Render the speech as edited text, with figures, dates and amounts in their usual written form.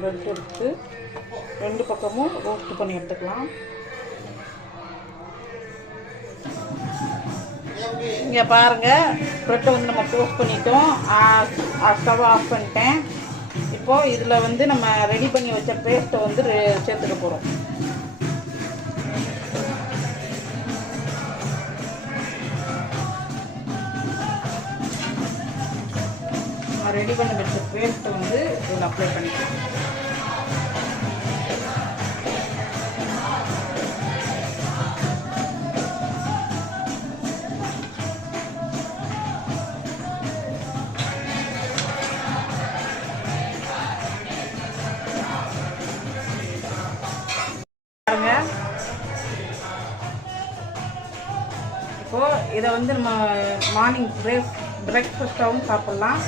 Bread எடுத்து 2 பக்கமும் roast பண்ணி எடுத்துக்கலாம். இங்கே பாருங்கள், ப்ரெட்டை வந்து நம்ம டோஸ்ட் பண்ணிட்டோம். ஸ்டவ் ஆஃப் பண்ணிட்டேன். இப்போது இதில் வந்து நம்ம ரெடி பண்ணி வச்ச பேஸ்ட்டை வந்து சேர்த்துக்க போகிறோம். ரெடி பண்ணி வச்ச பேஸ்ட்டை வந்து இதில் அப்ளை பண்ணிக்கலாம். இப்போது இதை வந்து நம்ம மார்னிங் பிரேக்ஃபாஸ்ட்டாகவும் சாப்பிட்லாம்.